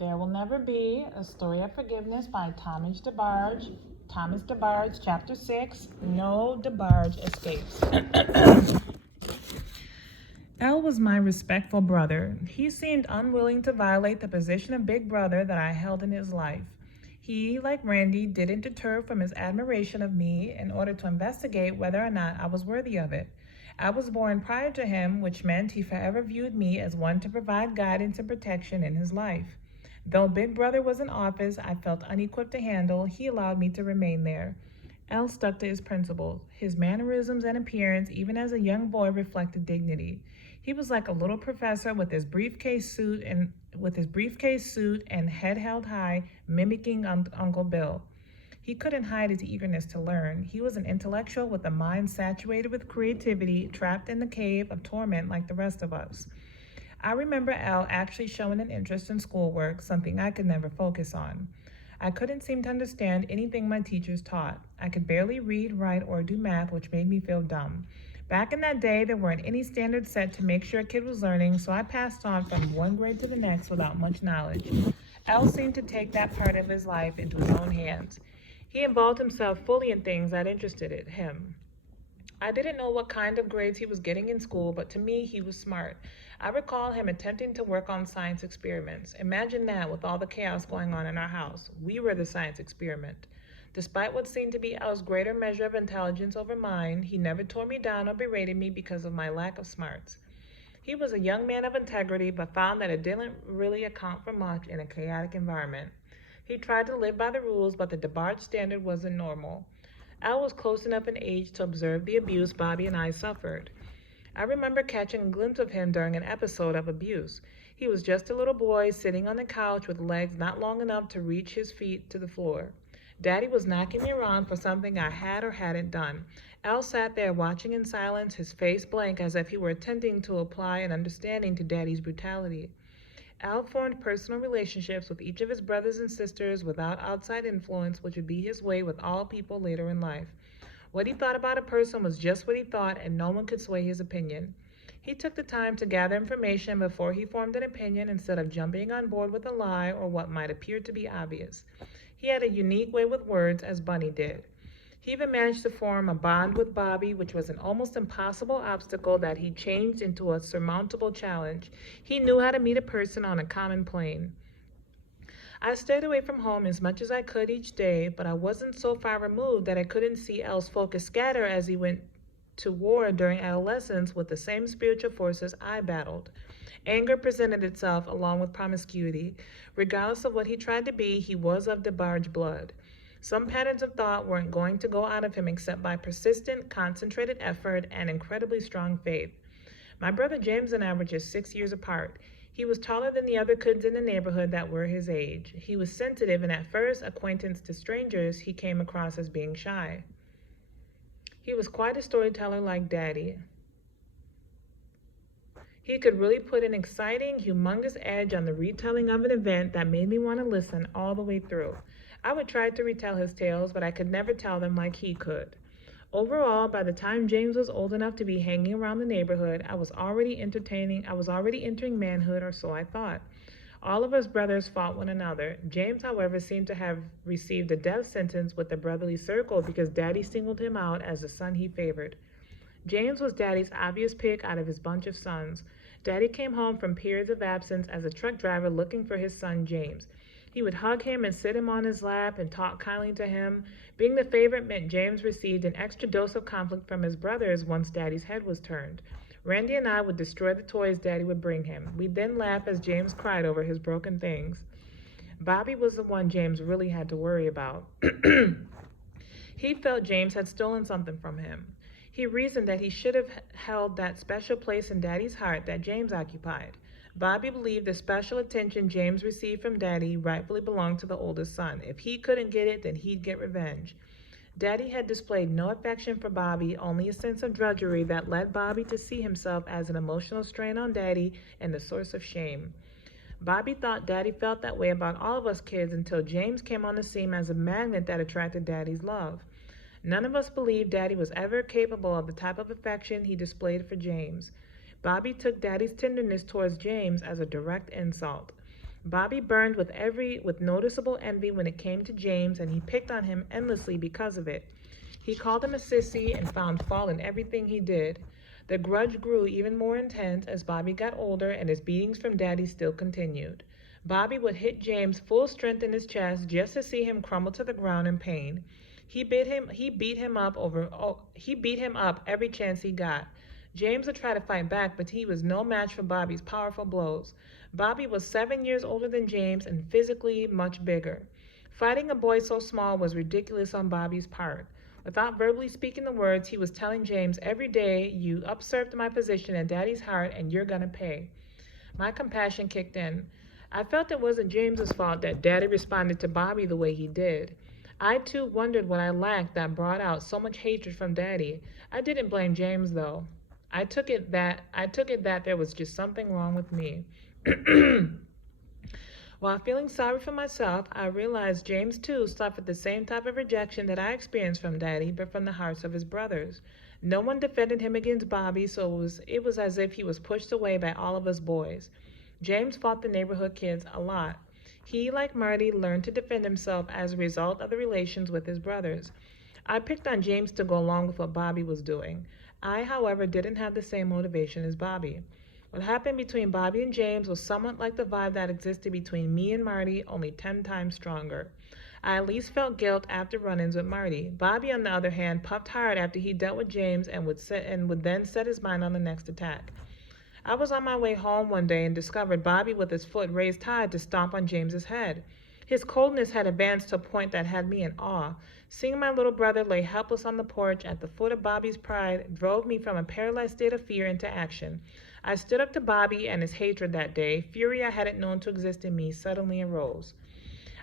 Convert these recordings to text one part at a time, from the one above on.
There Will Never Be, A Story of Forgiveness by Thomas DeBarge. Thomas DeBarge, Chapter 6, No DeBarge Escapes. L was my respectful brother. He seemed unwilling to violate the position of big brother that I held in his life. He, like Randy, didn't deter from his admiration of me in order to investigate whether or not I was worthy of it. I was born prior to him, which meant he forever viewed me as one to provide guidance and protection in his life. Though Big Brother was in office I felt unequipped to handle, he allowed me to remain there. L stuck to his principles. His mannerisms and appearance, even as a young boy, reflected dignity. He was like a little professor with his briefcase suit and head held high, mimicking Uncle Bill. He couldn't hide his eagerness to learn. He was an intellectual with a mind saturated with creativity, trapped in the cave of torment like the rest of us. I remember Al actually showing an interest in schoolwork, something I could never focus on. I couldn't seem to understand anything my teachers taught. I could barely read, write, or do math, which made me feel dumb. Back in that day, there weren't any standards set to make sure a kid was learning, so I passed on from one grade to the next without much knowledge. Al seemed to take that part of his life into his own hands. He involved himself fully in things that interested him. I didn't know what kind of grades he was getting in school, but to me, he was smart. I recall him attempting to work on science experiments. Imagine that with all the chaos going on in our house. We were the science experiment. Despite what seemed to be Al's greater measure of intelligence over mine, he never tore me down or berated me because of my lack of smarts. He was a young man of integrity, but found that it didn't really account for much in a chaotic environment. He tried to live by the rules, but the DeBarge standard wasn't normal. Al was close enough in age to observe the abuse Bobby and I suffered. I remember catching a glimpse of him during an episode of abuse. He was just a little boy sitting on the couch with legs not long enough to reach his feet to the floor. Daddy was knocking me around for something I had or hadn't done. Al sat there watching in silence, his face blank as if he were attempting to apply an understanding to Daddy's brutality. Al formed personal relationships with each of his brothers and sisters without outside influence, which would be his way with all people later in life. What he thought about a person was just what he thought, and no one could sway his opinion. He took the time to gather information before he formed an opinion instead of jumping on board with a lie or what might appear to be obvious. He had a unique way with words, as Bunny did. He even managed to form a bond with Bobby, which was an almost impossible obstacle that he changed into a surmountable challenge. He knew how to meet a person on a common plane. I stayed away from home as much as I could each day, but I wasn't so far removed that I couldn't see El's focus scatter as he went to war during adolescence with the same spiritual forces I battled. Anger presented itself along with promiscuity. Regardless of what he tried to be, he was of DeBarge blood. Some patterns of thought weren't going to go out of him except by persistent, concentrated effort and incredibly strong faith. My brother James and I were just 6 years apart. He was taller than the other kids in the neighborhood that were his age. He was sensitive, and at first acquaintance to strangers, he came across as being shy. He was quite a storyteller like Daddy. He could really put an exciting, humongous edge on the retelling of an event that made me want to listen all the way through. I would try to retell his tales, but I could never tell them like he could. Overall, by the time James was old enough to be hanging around the neighborhood, I was already entering manhood, or so I thought. All of us brothers fought one another. James, however, seemed to have received a death sentence with the brotherly circle because Daddy singled him out as the son he favored. James was Daddy's obvious pick out of his bunch of sons. Daddy came home from periods of absence as a truck driver looking for his son James. He would hug him and sit him on his lap and talk kindly to him. Being the favorite meant James received an extra dose of conflict from his brothers once Daddy's head was turned. Randy and I would destroy the toys Daddy would bring him. We'd then laugh as James cried over his broken things. Bobby was the one James really had to worry about. He felt James had stolen something from him. He reasoned that he should have held that special place in Daddy's heart that James occupied. Bobby believed the special attention James received from Daddy rightfully belonged to the oldest son. If he couldn't get it, then he'd get revenge. Daddy had displayed no affection for Bobby, only a sense of drudgery that led Bobby to see himself as an emotional strain on Daddy and the source of shame. Bobby thought Daddy felt that way about all of us kids until James came on the scene as a magnet that attracted Daddy's love. None of us believed Daddy was ever capable of the type of affection he displayed for James. Bobby took Daddy's tenderness towards James as a direct insult. Bobby burned with noticeable envy when it came to James, and he picked on him endlessly because of it. He called him a sissy and found fault in everything he did. The grudge grew even more intense as Bobby got older and his beatings from Daddy still continued. Bobby would hit James full strength in his chest just to see him crumble to the ground in pain. He beat him up every chance he got. James would try to fight back, but he was no match for Bobby's powerful blows. Bobby was 7 years older than James and physically much bigger. Fighting a boy so small was ridiculous on Bobby's part. Without verbally speaking the words, he was telling James every day, "You usurped my position in Daddy's heart and you're gonna pay." My compassion kicked in. I felt it wasn't James's fault that Daddy responded to Bobby the way he did. I too wondered what I lacked that brought out so much hatred from Daddy. I didn't blame James though. I took it that there was just something wrong with me. While feeling sorry for myself, I realized James too suffered the same type of rejection that I experienced from Daddy, but from the hearts of his brothers. No one defended him against Bobby, so it was as if he was pushed away by all of us boys. James fought the neighborhood kids a lot. He, like Marty, learned to defend himself as a result of the relations with his brothers. I picked on James to go along with what Bobby was doing. I, however, didn't have the same motivation as Bobby. What happened between Bobby and James was somewhat like the vibe that existed between me and Marty, only 10 times stronger. I at least felt guilt after run-ins with Marty. Bobby, on the other hand, puffed hard after he dealt with James and would then set his mind on the next attack. I was on my way home one day and discovered Bobby with his foot raised high to stomp on James's head. His coldness had advanced to a point that had me in awe. Seeing my little brother lay helpless on the porch at the foot of Bobby's pride drove me from a paralyzed state of fear into action. I stood up to Bobby, and his hatred that day, fury I hadn't known to exist in me, suddenly arose.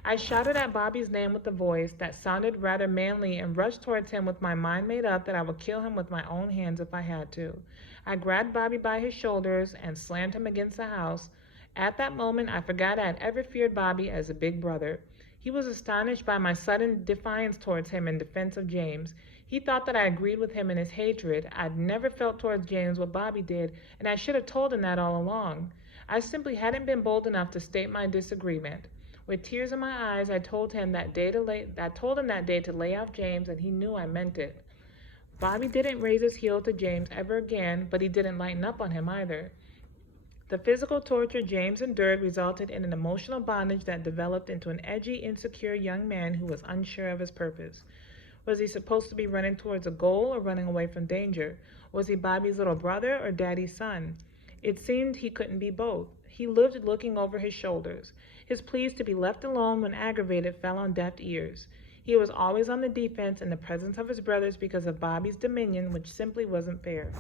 I shouted at Bobby's name with a voice that sounded rather manly and rushed towards him with my mind made up that I would kill him with my own hands if I had to. I grabbed Bobby by his shoulders and slammed him against the house. At that moment, I forgot I had ever feared Bobby as a big brother. He was astonished by my sudden defiance towards him in defense of James. He thought that I agreed with him in his hatred. I'd never felt towards James what Bobby did, and I should have told him that all along. I simply hadn't been bold enough to state my disagreement. With tears in my eyes, I told him that day to lay off James, and he knew I meant it. Bobby didn't raise his heel to James ever again, but he didn't lighten up on him either. The physical torture James endured resulted in an emotional bondage that developed into an edgy, insecure young man who was unsure of his purpose. Was he supposed to be running towards a goal or running away from danger? Was he Bobby's little brother or Daddy's son? It seemed he couldn't be both. He lived looking over his shoulders. His pleas to be left alone when aggravated fell on deaf ears. He was always on the defense in the presence of his brothers because of Bobby's dominion, which simply wasn't fair.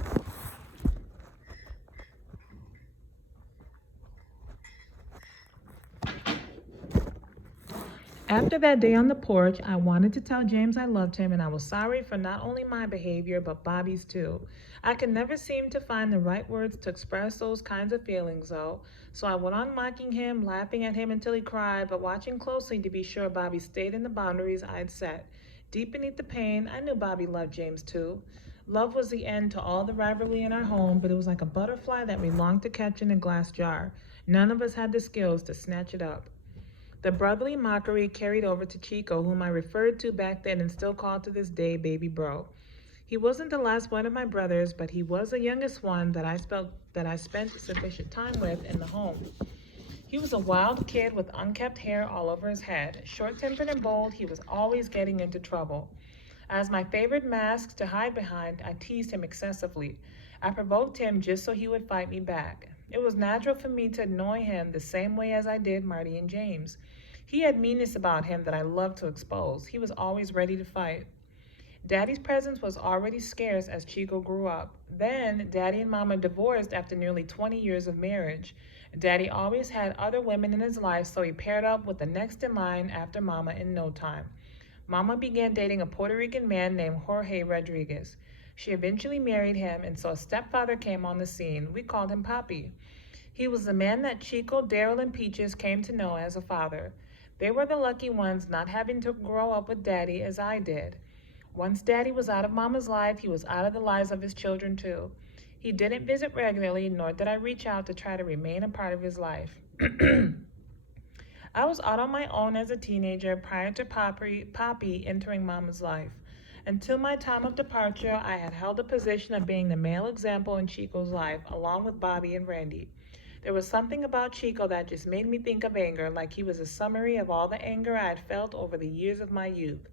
After that day on the porch, I wanted to tell James I loved him and I was sorry for not only my behavior but Bobby's too. I could never seem to find the right words to express those kinds of feelings though, so I went on mocking him, laughing at him until he cried, but watching closely to be sure Bobby stayed in the boundaries I'd set. Deep beneath the pain, I knew Bobby loved James too. Love was the end to all the rivalry in our home, but it was like a butterfly that we longed to catch in a glass jar. None of us had the skills to snatch it up. The brotherly mockery carried over to Chico, whom I referred to back then and still call to this day Baby Bro. He wasn't the last one of my brothers, but he was the youngest one that I spent sufficient time with in the home. He was a wild kid with unkempt hair all over his head. Short-tempered and bold, he was always getting into trouble. As my favorite mask to hide behind, I teased him excessively. I provoked him just so he would fight me back. It was natural for me to annoy him the same way as I did Marty and James. He had meanness about him that I loved to expose. He was always ready to fight. Daddy's presence was already scarce as Chico grew up. Then, Daddy and Mama divorced after nearly 20 years of marriage. Daddy always had other women in his life, so he paired up with the next in line after Mama in no time. Mama began dating a Puerto Rican man named Jorge Rodriguez. She eventually married him, and so a stepfather came on the scene. We called him Papi. He was the man that Chico, Daryl, and Peaches came to know as a father. They were the lucky ones not having to grow up with Daddy as I did. Once Daddy was out of Mama's life, he was out of the lives of his children too. He didn't visit regularly, nor did I reach out to try to remain a part of his life. I was out on my own as a teenager prior to Poppy entering Mama's life. Until my time of departure, I had held the position of being the male example in Chico's life, along with Bobby and Randy. There was something about Chico that just made me think of anger, like he was a summary of all the anger I had felt over the years of my youth.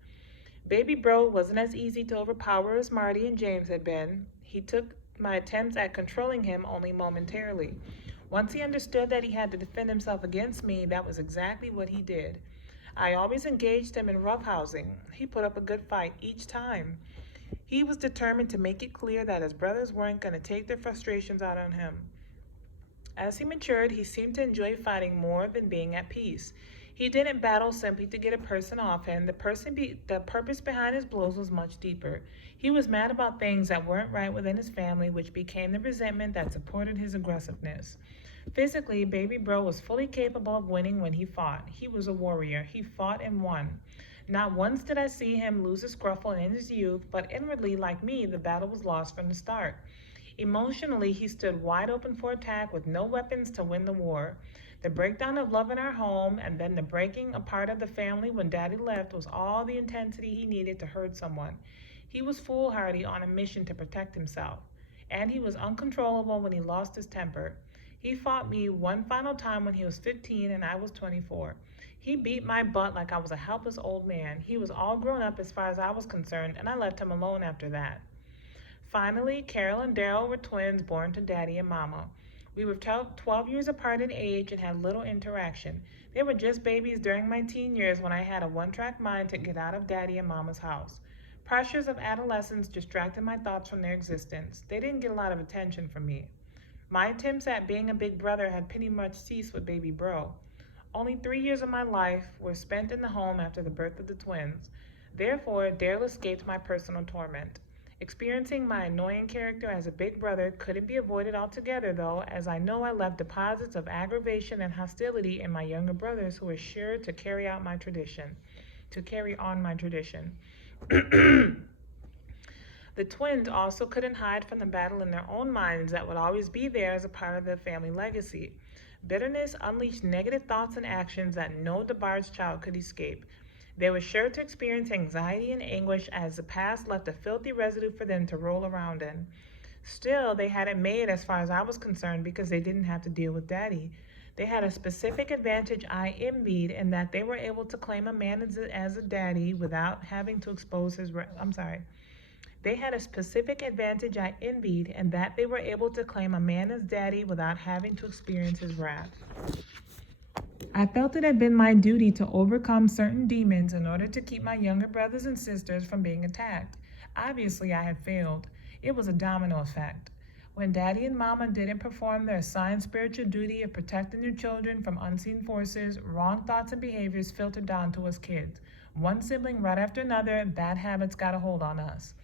Baby Bro wasn't as easy to overpower as Marty and James had been. He took my attempts at controlling him only momentarily. Once he understood that he had to defend himself against me, that was exactly what he did. I always engaged him in roughhousing. He put up a good fight each time. He was determined to make it clear that his brothers weren't going to take their frustrations out on him. As he matured, he seemed to enjoy fighting more than being at peace. He didn't battle simply to get a person off him. The purpose behind his blows was much deeper. He was mad about things that weren't right within his family, which became the resentment that supported his aggressiveness. Physically, Baby Bro was fully capable of winning when he fought. He was a warrior. He fought and won. Not once did I see him lose a scruffle in his youth, but inwardly, like me, the battle was lost from the start. Emotionally, he stood wide open for attack with no weapons to win the war. The breakdown of love in our home and then the breaking apart of the family when Daddy left was all the intensity he needed to hurt someone. He was foolhardy on a mission to protect himself, and he was uncontrollable when he lost his temper. He fought me one final time when he was 15 and I was 24. He beat my butt like I was a helpless old man. He was all grown up as far as I was concerned, and I left him alone after that. Finally, Carol and Daryl were twins born to Daddy and Mama. We were 12 years apart in age and had little interaction. They were just babies during my teen years when I had a one-track mind to get out of Daddy and Mama's house. Pressures of adolescence distracted my thoughts from their existence. They didn't get a lot of attention from me. My attempts at being a big brother had pretty much ceased with Baby Bro. Only 3 years of my life were spent in the home after the birth of the twins. Therefore, Daryl escaped my personal torment. Experiencing my annoying character as a big brother couldn't be avoided altogether, though, as I know I left deposits of aggravation and hostility in my younger brothers who were sure to carry on my tradition. The twins also couldn't hide from the battle in their own minds that would always be there as a part of the family legacy. Bitterness unleashed negative thoughts and actions that no DeBarge child could escape. They were sure to experience anxiety and anguish as the past left a filthy residue for them to roll around in. Still, they had it made as far as I was concerned because they didn't have to deal with Daddy. They had a specific advantage I envied in that they were able to claim a man as a daddy without having to expose his... They had a specific advantage I envied in that they were able to claim a man as daddy without having to experience his wrath. I felt it had been my duty to overcome certain demons in order to keep my younger brothers and sisters from being attacked. Obviously, I had failed. It was a domino effect. When Daddy and Mama didn't perform their assigned spiritual duty of protecting their children from unseen forces, wrong thoughts and behaviors filtered down to us kids. One sibling right after another, bad habits got a hold on us.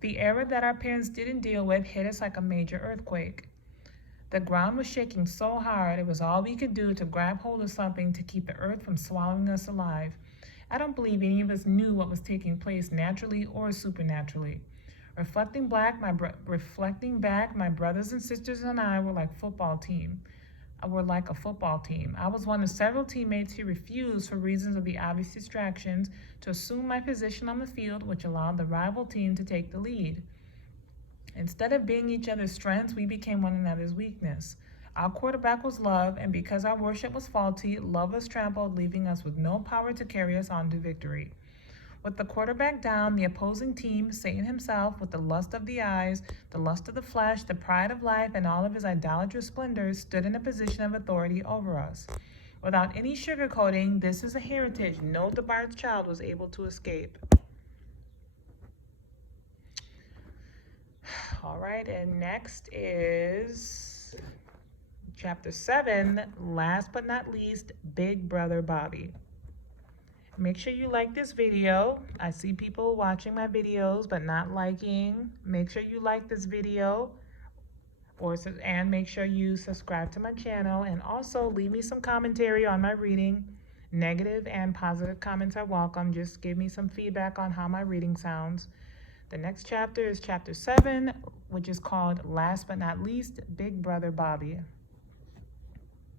The error that our parents didn't deal with hit us like a major earthquake. The ground was shaking so hard it was all we could do to grab hold of something to keep the earth from swallowing us alive. I don't believe any of us knew what was taking place naturally or supernaturally. Reflecting back, my brothers and sisters and I were like a football team. I was one of several teammates who refused, for reasons of the obvious distractions, to assume my position on the field, which allowed the rival team to take the lead. Instead of being each other's strengths, we became one another's weakness. Our quarterback was love, and because our worship was faulty, love was trampled, leaving us with no power to carry us on to victory. With the quarterback down, the opposing team, Satan himself, with the lust of the eyes, the lust of the flesh, the pride of life, and all of his idolatrous splendors, stood in a position of authority over us. Without any sugarcoating, this is a heritage no DeBarge child was able to escape. All right, and next is Chapter 7, last but not least, Big Brother Bobby. Make sure you like this video. I see people watching my videos but not liking. Make sure you like this video and make sure you subscribe to my channel, and also leave me some commentary on my reading. Negative and positive comments are welcome. Just give me some feedback on how my reading sounds. The next chapter is Chapter 7, which is called Last but not least, Big Brother Bobby.